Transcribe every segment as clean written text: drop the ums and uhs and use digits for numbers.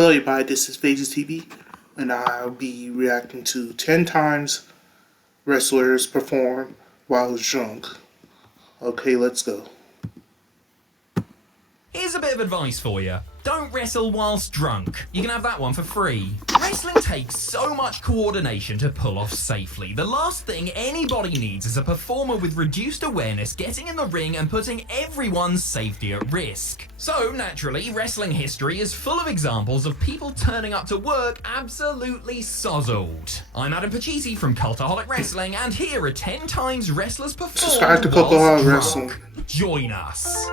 Hello everybody, this is Phases TV, and I'll be reacting to 10 times wrestlers perform while drunk. Okay, let's go. Here's a bit of advice for you. Don't wrestle whilst drunk. You can have that one for free. Wrestling takes so much coordination to pull off safely. The last thing anybody needs is a performer with reduced awareness getting in the ring and putting everyone's safety at risk. So, naturally, wrestling history is full of examples of people turning up to work absolutely sozzled. I'm Adam Pachisi from Cultaholic Wrestling, and here are 10 times wrestlers perform Subscribe to whilst Cultaholic drunk. Wrestling. Join us.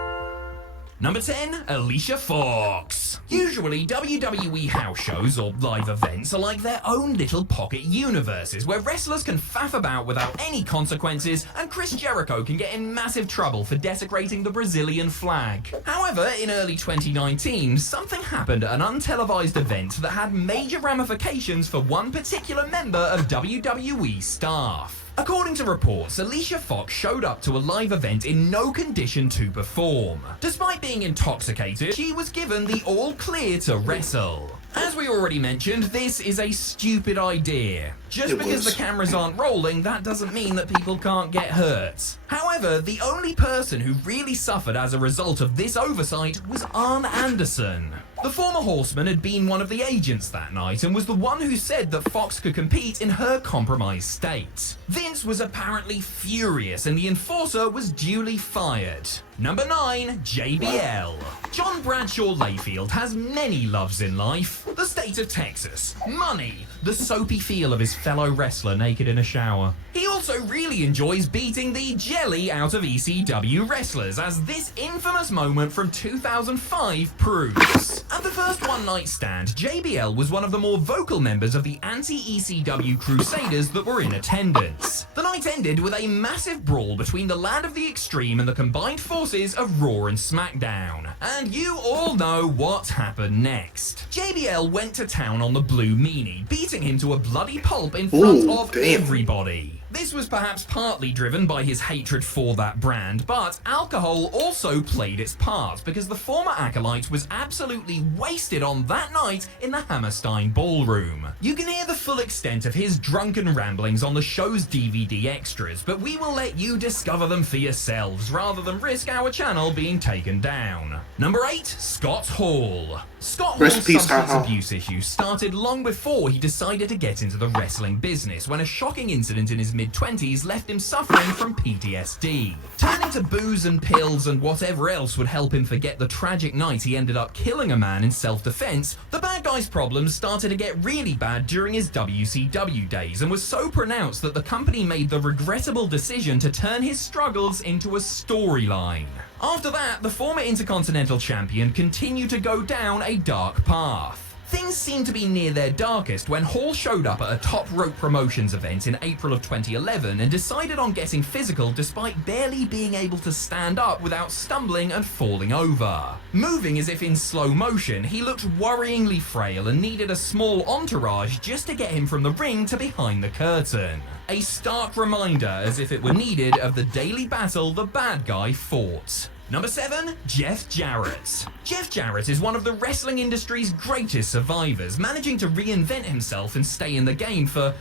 Number 10, Alicia Fox. Usually, WWE house shows or live events are like their own little pocket universes where wrestlers can faff about without any consequences and Chris Jericho can get in massive trouble for desecrating the Brazilian flag. However, in early 2019, something happened at an untelevised event that had major ramifications for one particular member of WWE staff. According to reports, Alicia Fox showed up to a live event in no condition to perform. Despite being intoxicated, she was given the all clear to wrestle. As we already mentioned, this is a stupid idea. Just because the cameras aren't rolling, that doesn't mean that people can't get hurt. However, the only person who really suffered as a result of this oversight was Arn Anderson. The former Horseman had been one of the agents that night and was the one who said that Fox could compete in her compromised state. Vince was apparently furious and the enforcer was duly fired. Number 9, JBL. John Bradshaw Layfield has many loves in life. The state of Texas, money, the soapy feel of his fellow wrestler naked in a shower. He also really enjoys beating the jelly out of ECW wrestlers, as this infamous moment from 2005 proves. At the first one-night stand, JBL was one of the more vocal members of the anti-ECW Crusaders that were in attendance. The night ended with a massive brawl between the Land of the Extreme and the combined forces of Raw and SmackDown. And you all know what happened next. JBL went to town on the Blue Meanie, beating him to a bloody pulp in front of everybody. This was perhaps partly driven by his hatred for that brand, but alcohol also played its part because the former acolyte was absolutely wasted on that night in the Hammerstein Ballroom. You can hear the full extent of his drunken ramblings on the show's DVD extras, but we will let you discover them for yourselves rather than risk our channel being taken down. Number 8, Scott Hall. Scott Hall's substance abuse issues started long before he decided to get into the wrestling business when a shocking incident in his mid-20s left him suffering from PTSD. Turning to booze and pills and whatever else would help him forget the tragic night he ended up killing a man in self-defense, the bad guy's problems started to get really bad during his WCW days and was so pronounced that the company made the regrettable decision to turn his struggles into a storyline. After that, the former Intercontinental Champion continued to go down a dark path. Things seemed to be near their darkest when Hall showed up at a Top Rope Promotions event in April of 2011 and decided on getting physical despite barely being able to stand up without stumbling and falling over. Moving as if in slow motion, he looked worryingly frail and needed a small entourage just to get him from the ring to behind the curtain. A stark reminder, as if it were needed, of the daily battle the bad guy fought. Number 7, Jeff Jarrett. Jeff Jarrett is one of the wrestling industry's greatest survivors, managing to reinvent himself and stay in the game for,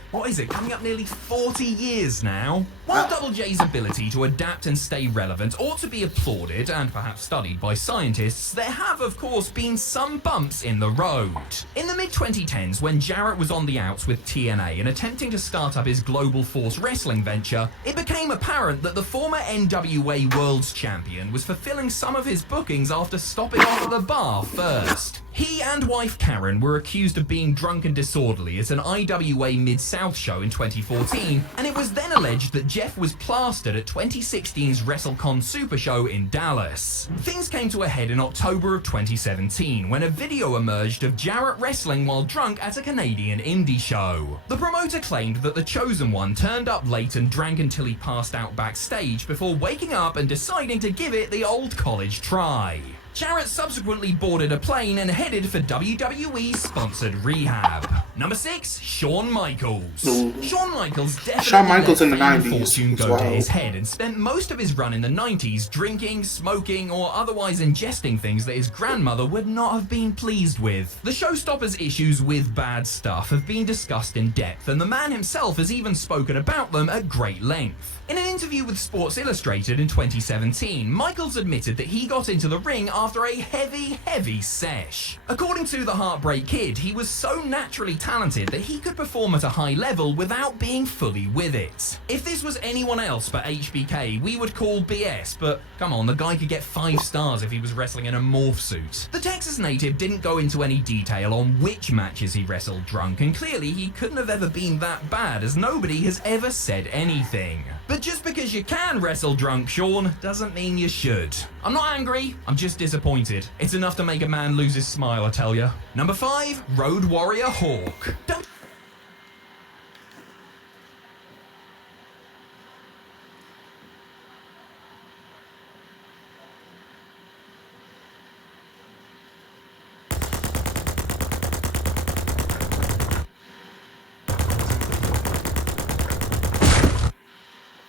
coming up nearly 40 years now? While Double J's ability to adapt and stay relevant ought to be applauded and perhaps studied by scientists, there have, of course, been some bumps in the road. In the mid-2010s, when Jarrett was on the outs with TNA and attempting to start up his Global Force Wrestling venture, it became apparent that the former NWA World's Champion was fulfilling some of his bookings after stopping off at the bar first. He and wife Karen were accused of being drunk and disorderly at an IWA Mid-South show in 2014, and it was then alleged that Jeff was plastered at 2016's WrestleCon Super Show in Dallas. Things came to a head in October of 2017 when a video emerged of Jarrett wrestling while drunk at a Canadian indie show. The promoter claimed that the chosen one turned up late and drank until he passed out backstage before waking up and deciding to give it the old college try. Jarrett subsequently boarded a plane and headed for WWE-sponsored rehab. Number 6, Shawn Michaels. Ooh. Shawn Michaels definitely Shawn Michaels let in the fame and 90s fortune was go to wild. his head and spent most of his run in the 90s drinking, smoking, or otherwise ingesting things that his grandmother would not have been pleased with. The showstopper's issues with bad stuff have been discussed in depth, and the man himself has even spoken about them at great length. In an interview with Sports Illustrated in 2017, Michaels admitted that he got into the ring after a heavy sesh. According to The Heartbreak Kid, he was so naturally talented that he could perform at a high level without being fully with it. If this was anyone else but HBK, we would call BS, but come on, the guy could get 5 stars if he was wrestling in a morph suit. The Texas native didn't go into any detail on which matches he wrestled drunk, and clearly he couldn't have ever been that bad, as nobody has ever said anything. But just because you can wrestle drunk, Shawn, doesn't mean you should. I'm not angry, I'm just disappointed. It's enough to make a man lose his smile, I tell ya. Number 5, Road Warrior Hawk. Don't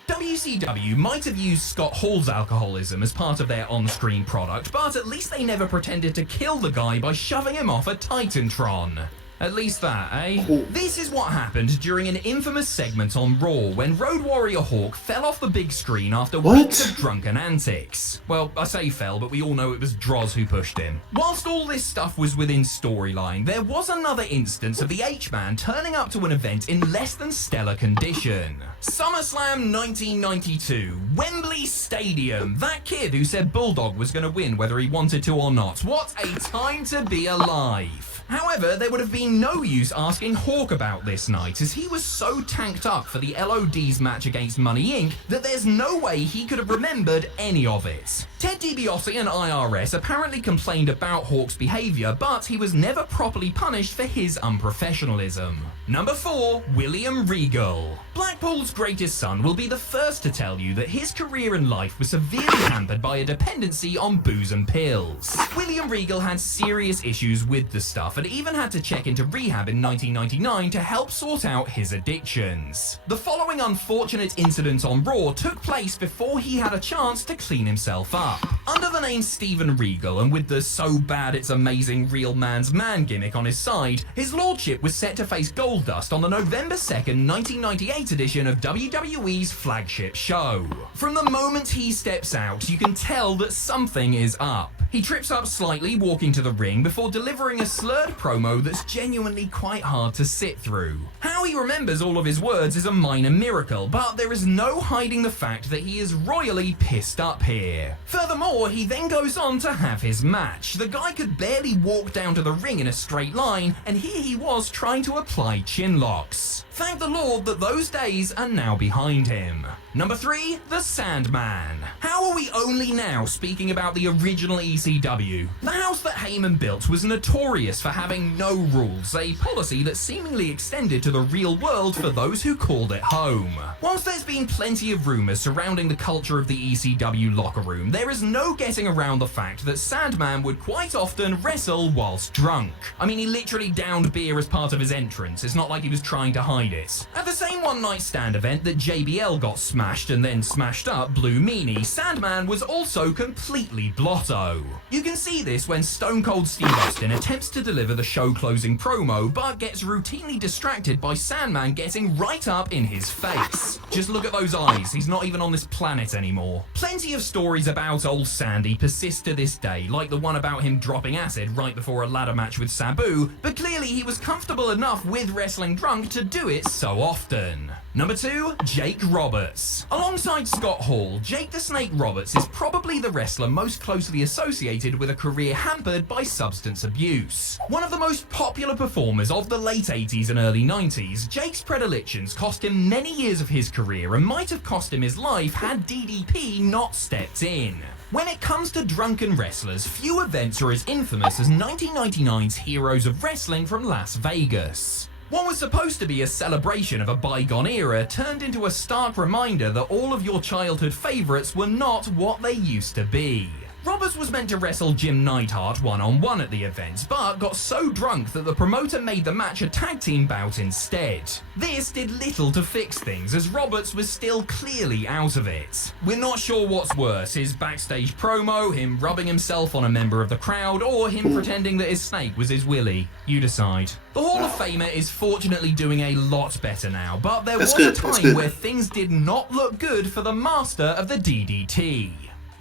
WCW might have used Scott Hall's alcoholism as part of their on-screen product, but at least they never pretended to kill the guy by shoving him off a Titantron. At least that, eh? Ooh. This is what happened during an infamous segment on Raw when Road Warrior Hawk fell off the big screen after What? weeks of drunken antics. Well, I say fell, but we all know it was Droz who pushed him. Whilst all this stuff was within storyline, there was another instance of the H-Man turning up to an event in less than stellar condition. SummerSlam 1992, Wembley Stadium. That kid who said Bulldog was going to win whether he wanted to or not. What a time to be alive. However, there would have been no use asking Hawk about this night, as he was so tanked up for the LOD's match against Money Inc. that there's no way he could have remembered any of it. Ted DiBiase and IRS apparently complained about Hawk's behaviour, but he was never properly punished for his unprofessionalism. Number 4, William Regal. Blackpool's greatest son will be the first to tell you that his career and life was severely hampered by a dependency on booze and pills. William Regal had serious issues with the stuff and even had to check into rehab in 1999 to help sort out his addictions. The following unfortunate incident on Raw took place before he had a chance to clean himself up. Under the name Steven Regal and with the so bad it's amazing real man's man gimmick on his side, his lordship was set to face Goldust on the November 2nd, 1998 edition of WWE's flagship show. From the moment he steps out, you can tell that something is up. He trips up slightly walking to the ring before delivering a slurred promo that's genuinely quite hard to sit through. How he remembers all of his words is a minor miracle, but there is no hiding the fact that he is royally pissed up here. Furthermore, he then goes on to have his match. The guy could barely walk down to the ring in a straight line, and here he was trying to apply chin locks. Thank the Lord that those days are now behind him. Number 3, the Sandman. How are we only now speaking about the original ECW? The house that Heyman built was notorious for having no rules, a policy that seemingly extended to the real world for those who called it home. Whilst there's been plenty of rumours surrounding the culture of the ECW locker room, there is no getting around the fact that Sandman would quite often wrestle whilst drunk. I mean, he literally downed beer as part of his entrance. It's not like he was trying to hide it. At the same one-night stand event that JBL got smashed and then smashed up Blue Meanie, Sandman was also completely blotto. You can see this when Stone Cold Steve Austin attempts to deliver the show-closing promo, but gets routinely distracted by Sandman getting right up in his face. Just look at those eyes, he's not even on this planet anymore. Plenty of stories about old Sandy persist to this day, like the one about him dropping acid right before a ladder match with Sabu, but clearly he was comfortable enough with wrestling drunk to do it so often. Number 2, Jake Roberts. Alongside Scott Hall, Jake the Snake Roberts is probably the wrestler most closely associated with a career hampered by substance abuse. One of the most popular performers of the late 80s and early 90s, Jake's predilections cost him many years of his career and might have cost him his life had DDP not stepped in. When it comes to drunken wrestlers, few events are as infamous as 1999's Heroes of Wrestling from Las Vegas. What was supposed to be a celebration of a bygone era turned into a stark reminder that all of your childhood favourites were not what they used to be. Roberts was meant to wrestle Jim Neidhart one-on-one at the event, but got so drunk that the promoter made the match a tag team bout instead. This did little to fix things, as Roberts was still clearly out of it. We're not sure what's worse, his backstage promo, him rubbing himself on a member of the crowd, or him pretending that his snake was his willy. You decide. The Hall of Famer is fortunately doing a lot better now, but there was a time where things did not look good for the master of the DDT.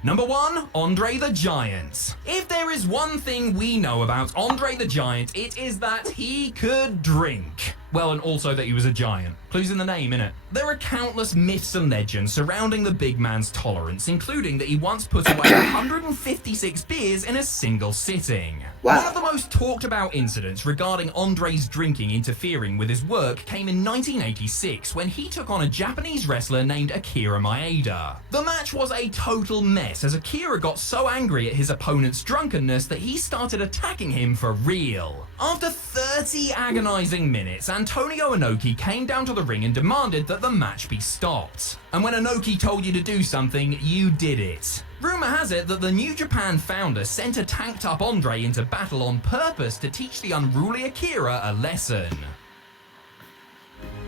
Number 1, Andre the Giant. If there is one thing we know about Andre the Giant, it is that he could drink. Well, and also that he was a giant. Clues in the name, innit? There are countless myths and legends surrounding the big man's tolerance, including that he once put away 156 beers in a single sitting. Wow. One of the most talked about incidents regarding Andre's drinking interfering with his work came in 1986 when he took on a Japanese wrestler named Akira Maeda. The match was a total mess as Akira got so angry at his opponent's drunkenness that he started attacking him for real. After 30 agonizing minutes, Antonio Inoki came down to the ring and demanded that the match be stopped. And when Inoki told you to do something, you did it. Rumor has it that the New Japan founder sent a tanked up Andre into battle on purpose to teach the unruly Akira a lesson.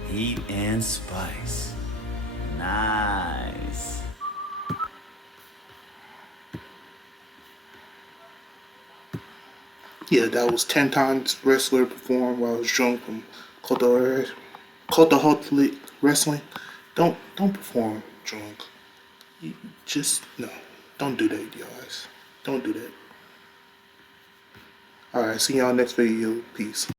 Heat and spice. Nice. Yeah, that was 10 times wrestler performed while I was drunk from cultaholic wrestling. Don't perform drunk. You just no. Don't do that, guys. Don't do that. Alright, see y'all next video. Peace.